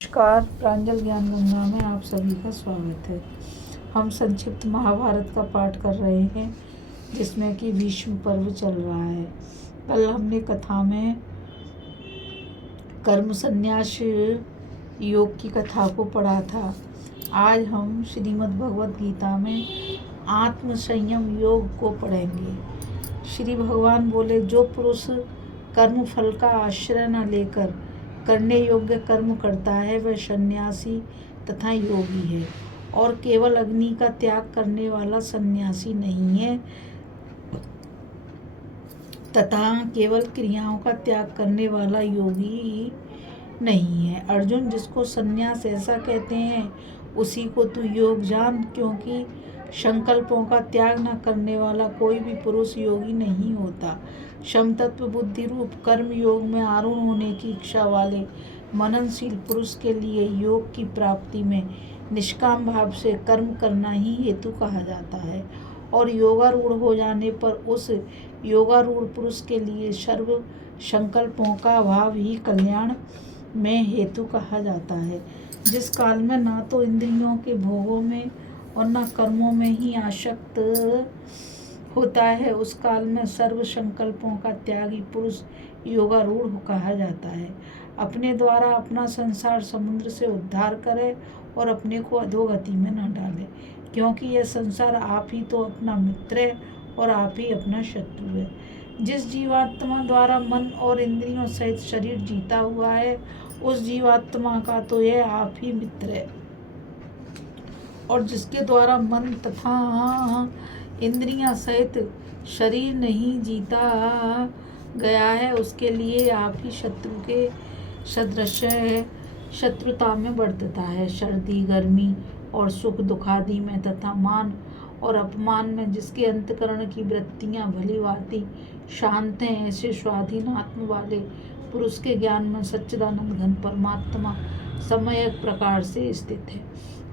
नमस्कार, प्रांजल ज्ञान गंगा में आप सभी का स्वागत है। हम संक्षिप्त महाभारत का पाठ कर रहे हैं, जिसमें कि भीष्म पर्व चल रहा है। कल हमने कथा में कर्म संन्यास योग की कथा को पढ़ा था। आज हम श्रीमद् भगवत गीता में आत्म संयम योग को पढ़ेंगे। श्री भगवान बोले, जो पुरुष कर्म फल का आश्रय न लेकर करने योग्य कर्म करता है वह सन्यासी तथा योगी है, और केवल अग्नि का त्याग करने वाला सन्यासी नहीं है तथा केवल क्रियाओं का त्याग करने वाला योगी नहीं है। अर्जुन, जिसको सन्यास ऐसा कहते हैं उसी को तू योग जान, क्योंकि संकल्पों का त्याग न करने वाला कोई भी पुरुष योगी नहीं होता। समतत्व बुद्धि रूप कर्म योग में आरूढ़ होने की इच्छा वाले मननशील पुरुष के लिए योग की प्राप्ति में निष्काम भाव से कर्म करना ही हेतु कहा जाता है, और योगारूढ़ हो जाने पर उस योगारूढ़ पुरुष के लिए सर्व संकल्पों का अभाव ही कल्याण में हेतु कहा जाता है। जिस काल में ना तो इंद्रियों के भोगों में और न कर्मों में ही आसक्त होता है, उस काल में सर्व संकल्पों का त्यागी पुरुष योगारूढ़ कहा जाता है। अपने द्वारा अपना संसार समुद्र से उद्धार करे और अपने को अधोगति में न डाले, क्योंकि यह संसार आप ही तो अपना मित्र है और आप ही अपना शत्रु है। जिस जीवात्मा द्वारा मन और इंद्रियों सहित शरीर जीता हुआ है, उस जीवात्मा का तो यह आप ही मित्र है, और जिसके द्वारा मन तथा इंद्रियां सहित शरीर नहीं जीता गया है, उसके लिए आप ही शत्रु के सदृश है। शत्रुता में बढ़ता है, सर्दी गर्मी और सुख दुखादि में तथा मान और अपमान में जिसके अंतकरण की वृत्तियां भली भांति शांत हैं, ऐसे स्वाधीन आत्म वाले पुरुष के ज्ञान में सच्चिदानंद घन परमात्मा सम्यक प्रकार से स्थित है।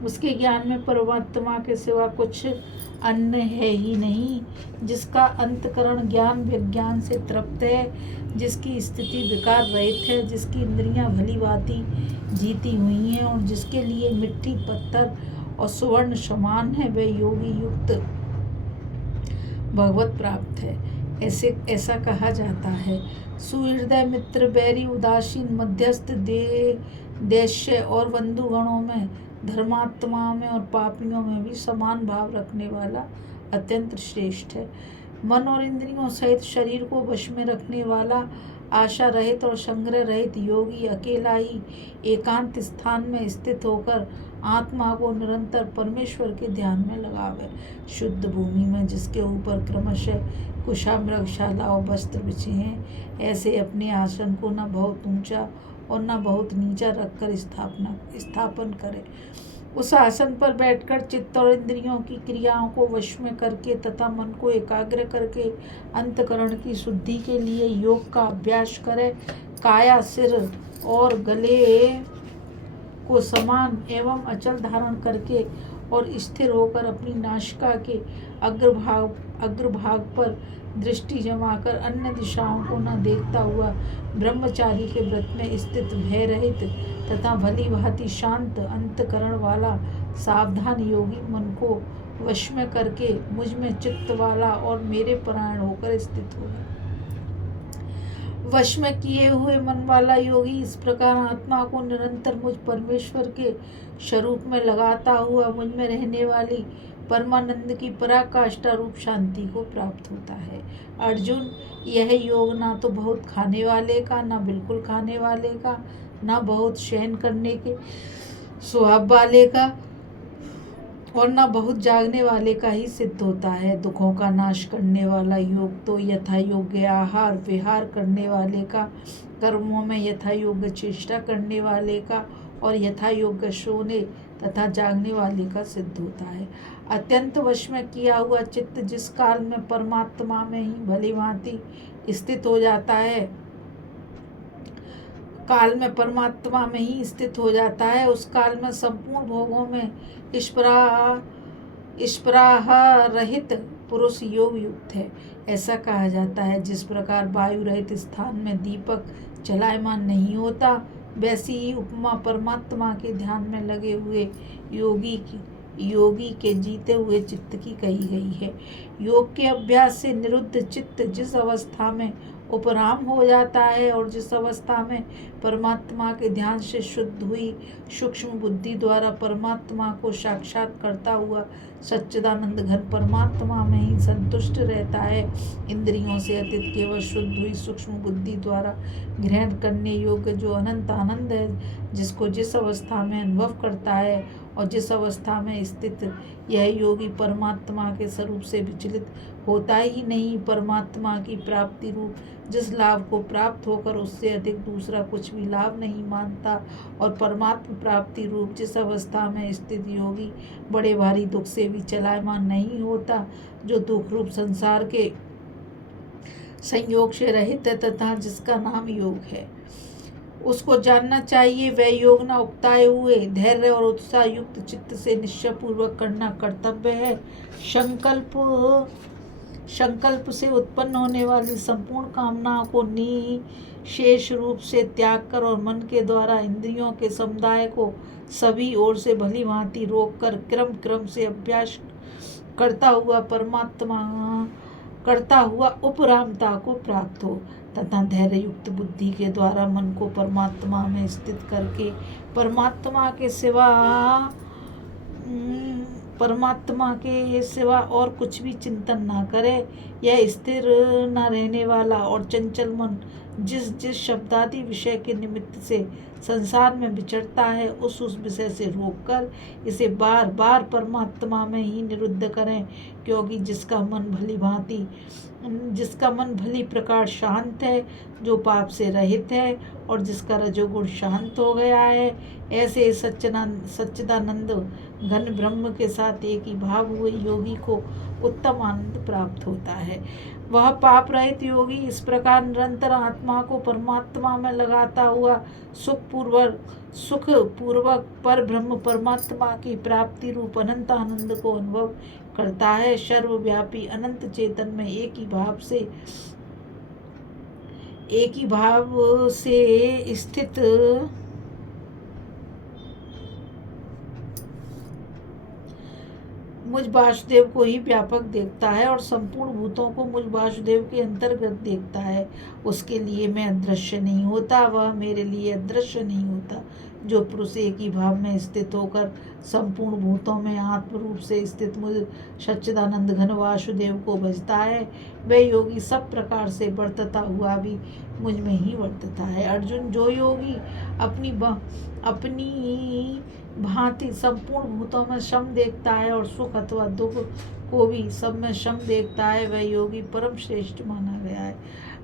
उसके ज्ञान में परमात्मा के सिवा कुछ अन्य है ही नहीं, जिसका अंतकरण ज्ञान विज्ञान से तृप्त है, जिसकी स्थिति विकार रहित है, जिसकी इंद्रियां भली भांति जीती हुई हैं और जिसके लिए मिट्टी पत्थर और सुवर्ण समान है, वह योगी युक्त भगवत प्राप्त है। ऐसा कहा जाता है। सुहृदय मित्र बैरी उदासीन मध्यस्थ दैत्य और बंधुगणों में धर्मात्मा में और पापियों में भी समान भाव रखने वाला अत्यंत श्रेष्ठ है। मन और इंद्रियों सहित शरीर को वश में रखने वाला आशा रहित और संग्रह रहित योगी अकेला ही एकांत स्थान में स्थित होकर आत्मा को निरंतर परमेश्वर के ध्यान में लगावे। शुद्ध भूमि में जिसके ऊपर क्रमशः कुशा मृगशाला और वस्त्र बिछे हैं, ऐसे अपने आसन को न बहुत ऊंचा और न बहुत नीचा रखकर स्थापन करे। उस आसन पर बैठकर चित्त और इंद्रियों की क्रियाओं को वश में करके तथा मन को एकाग्र करके अंतकरण की शुद्धि के लिए योग का अभ्यास करे। काया सिर और गले को समान एवं अचल धारण करके और स्थिर होकर अपनी नासिका के अग्रभाग पर दृष्टि जमाकर अन्य दिशाओं को न देखता हुआ ब्रह्मचारी के व्रत में स्थित भय रहित तथा भली भांति शांत अंतकरण वाला सावधान योगी मन को वश में करके मुझ में चित्त वाला और मेरे परायण होकर स्थित होगा। वश में किए हुए मन वाला योगी इस प्रकार आत्मा को निरंतर मुझ परमेश्वर के स्वरूप में लगाता हुआ मुझ में रहने वाली परमानंद की पराकाष्ठा रूप शांति को प्राप्त होता है। अर्जुन, यह योग ना तो बहुत खाने वाले का, ना बिल्कुल खाने वाले का, ना बहुत शयन करने के स्वभाव वाले का और न बहुत जागने वाले का ही सिद्ध होता है। दुखों का नाश करने वाला योग तो यथा योग्य आहार विहार करने वाले का, कर्मों में यथा योग्य चेष्टा करने वाले का और यथा योग्य सोने तथा जागने वाले का सिद्ध होता है। अत्यंत वश में किया हुआ चित्त जिस काल में परमात्मा में ही भली भांति स्थित हो जाता है, काल में परमात्मा में ही स्थित हो जाता है, उस काल में संपूर्ण भोगों में स्पृह रहित पुरुष योग युक्त है। ऐसा कहा जाता है, जिस प्रकार वायु रहित स्थान में दीपक चलायमान नहीं होता, वैसी ही उपमा परमात्मा के ध्यान में लगे हुए योगी के जीते हुए चित्त की कही गई है। योग के अभ्यास से निरुद्ध चित्त जिस अवस्था में उपराम हो जाता है और जिस अवस्था में परमात्मा के ध्यान से शुद्ध हुई सूक्ष्म बुद्धि द्वारा परमात्मा को साक्षात करता हुआ सच्चिदानंद घन परमात्मा में ही संतुष्ट रहता है, इंद्रियों से अतीत केवल शुद्ध हुई सूक्ष्म बुद्धि द्वारा ग्रहण करने योग्य जो अनंत आनंद है, जिसको जिस अवस्था में अनुभव करता है और जिस अवस्था में स्थित यह योगी परमात्मा के स्वरूप से विचलित होता ही नहीं, परमात्मा की प्राप्ति रूप जिस लाभ को प्राप्त होकर उससे अधिक दूसरा कुछ भी लाभ नहीं मानता, और परमात्मा प्राप्ति रूप जिस अवस्था में स्थित योगी बड़े भारी दुख से भी चलायमान नहीं होता, जो दुख रूप संसार के संयोग से रहित है तथा जिसका नाम योग है, उसको जानना चाहिए। वह योग न उकताए हुए धैर्य और उत्साह युक्त चित्त से निश्चय पूर्वक करना कर्तव्य है। संकल्प से उत्पन्न होने वाली संपूर्ण कामनाओं को निशेष रूप से त्याग कर और मन के द्वारा इंद्रियों के समुदाय को सभी ओर से भली भांति रोक कर क्रम से अभ्यास करता हुआ उपरामता को प्राप्त हो तथा धैर्य युक्त बुद्धि के द्वारा मन को परमात्मा में स्थित करके परमात्मा के सिवा और कुछ भी चिंतन ना करे। यह स्थिर न रहने वाला और चंचल मन जिस शब्दादि विषय के निमित्त से संसार में विचरता है, उस विषय से रोककर इसे बार बार परमात्मा में ही निरुद्ध करें, क्योंकि जिसका मन भली प्रकार शांत है, जो पाप से रहित है और जिसका रजोगुण शांत हो गया है, ऐसे सच्चिदानंद घन ब्रह्म के साथ एक ही भाव हुए योगी को उत्तम आनंद प्राप्त होता है। वह पाप रहित योगी इस प्रकार निरंतर आत्मा को परमात्मा में लगाता हुआ सुख पूर्वक पर ब्रह्म परमात्मा की प्राप्ति रूप अनंत आनंद को अनुभव करता है। सर्वव्यापी अनंत चेतन में एक ही भाव से स्थित मुझ वासुदेव को ही व्यापक देखता है और संपूर्ण भूतों को मुझ वासुदेव के अंतर्गत देखता है। उसके लिए मैं अदृश्य नहीं होता, वह मेरे लिए अदृश्य नहीं होता। जो पुरुष एक ही भाव में स्थित होकर संपूर्ण भूतों में आत्म रूप से स्थित मुझ सच्चिदानंद घन वासुदेव को भजता है, वह योगी सब प्रकार से वर्तता हुआ भी मुझ में ही वर्तता है। अर्जुन, जो योगी अपनी भांति संपूर्ण भूतों में सम देखता है और सुख अथवा दुख को भी सब में सम देखता है, वह योगी परम श्रेष्ठ माना गया है।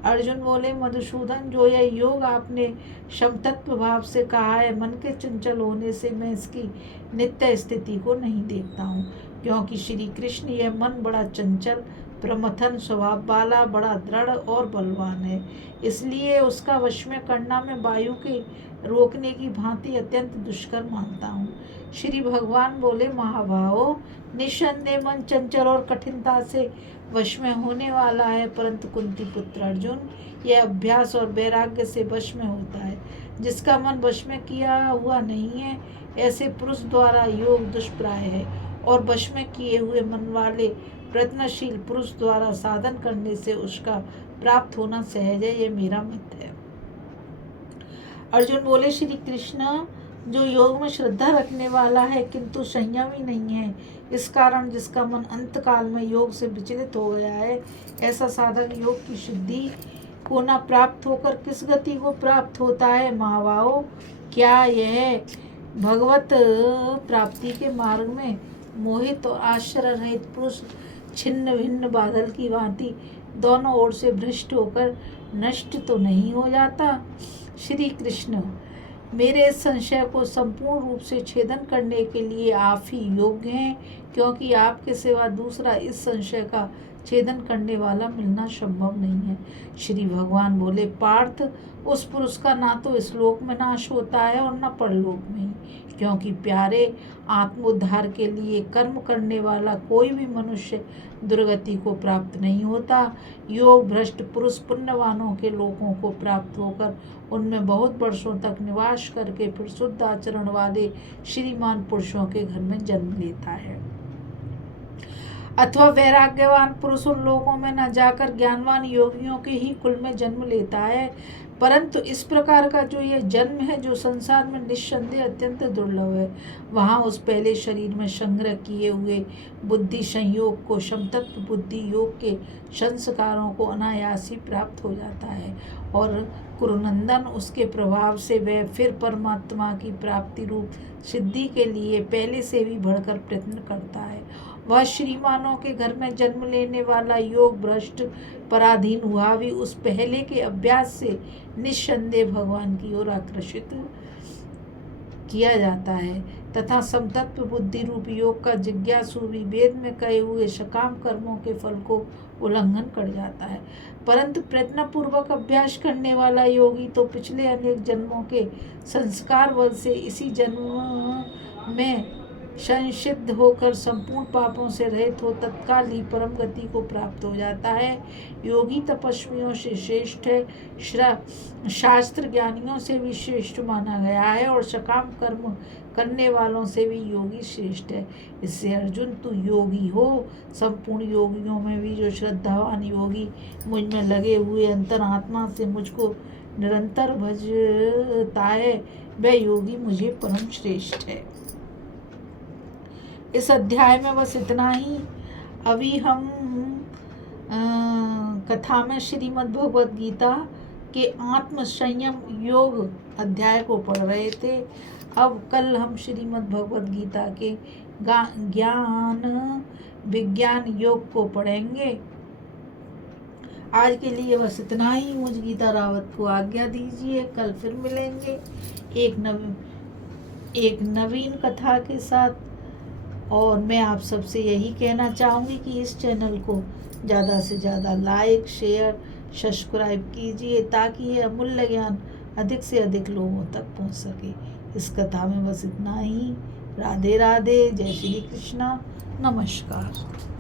अर्जुन बोले, मधुसूदन, जो यह योग आपने समतत्व भाव से कहा है, मन के चंचल होने से मैं इसकी नित्य स्थिति को नहीं देखता हूँ, क्योंकि श्री कृष्ण यह मन बड़ा चंचल प्रमथन स्वभाव वाला, बड़ा दृढ़ और बलवान है, इसलिए उसका वश में करना मैं वायु के रोकने की भांति अत्यंत दुष्कर मानता हूँ। श्री भगवान बोले, महाभावो, निस्संदेह मन चंचल और कठिनता से वश में होने वाला है, परंतु कुंती पुत्र अर्जुन, यह अभ्यास और वैराग्य से वश में होता है। जिसका मन वश में किया हुआ नहीं है, ऐसे पुरुष द्वारा योग दुष्प्राय है, और वश में किए हुए मन वाले प्रयत्नशील पुरुष द्वारा साधन करने से उसका प्राप्त होना सहज है, यह मेरा मत है। अर्जुन बोले, श्री कृष्ण, जो योग में श्रद्धा रखने वाला है किंतु संयमी नहीं है, इस कारण जिसका मन अंतकाल में योग से विचलित हो गया है, ऐसा साधक योग की सिद्धि को न प्राप्त होकर किस गति को प्राप्त होता है। महाभावो, क्या यह भगवत प्राप्ति के मार्ग में मोहित और आश्रय रहित पुरुष छिन्न भिन्न बादल की भांति दोनों ओर से भ्रष्ट होकर नष्ट तो नहीं हो जाता? श्री कृष्ण, मेरे इस संशय को संपूर्ण रूप से छेदन करने के लिए आप ही योग्य हैं, क्योंकि आपके सिवा दूसरा इस संशय का छेदन करने वाला मिलना संभव नहीं है। श्री भगवान बोले, पार्थ, उस पुरुष का ना तो इस लोक में नाश होता है और न परलोक में ही। क्योंकि प्यारे आत्मोद्धार के लिए कर्म करने वाला कोई भी मनुष्य दुर्गति को प्राप्त नहीं होता। योग भ्रष्ट पुरुष पुण्यवानों के लोगों को प्राप्त होकर उनमें बहुत वर्षों तक निवास करके फिर शुद्ध आचरण वाले श्रीमान पुरुषों के घर में जन्म लेता है। अथवा वैराग्यवान पुरुष उन लोगों में न जाकर ज्ञानवान योगियों के ही कुल में जन्म लेता है। परंतु इस प्रकार का जो यह जन्म है, जो संसार में निस्संदेह अत्यंत दुर्लभ है, वहाँ उस पहले शरीर में संग्रह किए हुए बुद्धि संयोग को समतत्व बुद्धि योग के संस्कारों को अनायास ही प्राप्त हो जाता है और कुरुनंदन उसके प्रभाव से वह फिर परमात्मा की प्राप्ति रूप सिद्धि के लिए पहले से भी बढ़कर प्रयत्न करता है। वह श्रीमानों के घर में जन्म लेने वाला योग भ्रष्ट पराधीन हुआ भी उस पहले के अभ्यास से निस्संदेह भगवान की ओर आकर्षित किया जाता है तथा समतत्व बुद्धि रूप योग का जिज्ञासु भी वेद में कहे हुए सकाम कर्मों के फल को उल्लंघन कर जाता है। परंतु प्रयत्न पूर्वक अभ्यास करने वाला योगी तो पिछले अनेक जन्मों के संस्कार बल से इसी जन्म में संसिद्ध होकर संपूर्ण पापों से रहित हो तत्काल ही परम गति को प्राप्त हो जाता है। योगी तपस्वियों से श्रेष्ठ है, शास्त्र ज्ञानियों से भी श्रेष्ठ माना गया है और सकाम कर्म करने वालों से भी योगी श्रेष्ठ है। इससे अर्जुन तू योगी हो, संपूर्ण योगियों में भी जो श्रद्धावान योगी मुझ में लगे हुए अंतरात्मा से मुझको निरंतर भजता है, वह योगी मुझे परम श्रेष्ठ है। इस अध्याय में बस इतना ही। अभी हम कथा में श्रीमद् भगवद गीता के आत्म संयम योग अध्याय को पढ़ रहे थे। अब कल हम श्रीमद् भगवद गीता के ज्ञान विज्ञान योग को पढ़ेंगे। आज के लिए बस इतना ही। मुझ गीता रावत को आज्ञा दीजिए। कल फिर मिलेंगे एक नवीन कथा के साथ। और मैं आप सबसे यही कहना चाहूँगी कि इस चैनल को ज़्यादा से ज़्यादा लाइक शेयर सब्सक्राइब कीजिए ताकि ये अमूल्य ज्ञान अधिक से अधिक लोगों तक पहुँच सके। इस कथा में बस इतना ही। राधे राधे। जय श्री कृष्णा। नमस्कार।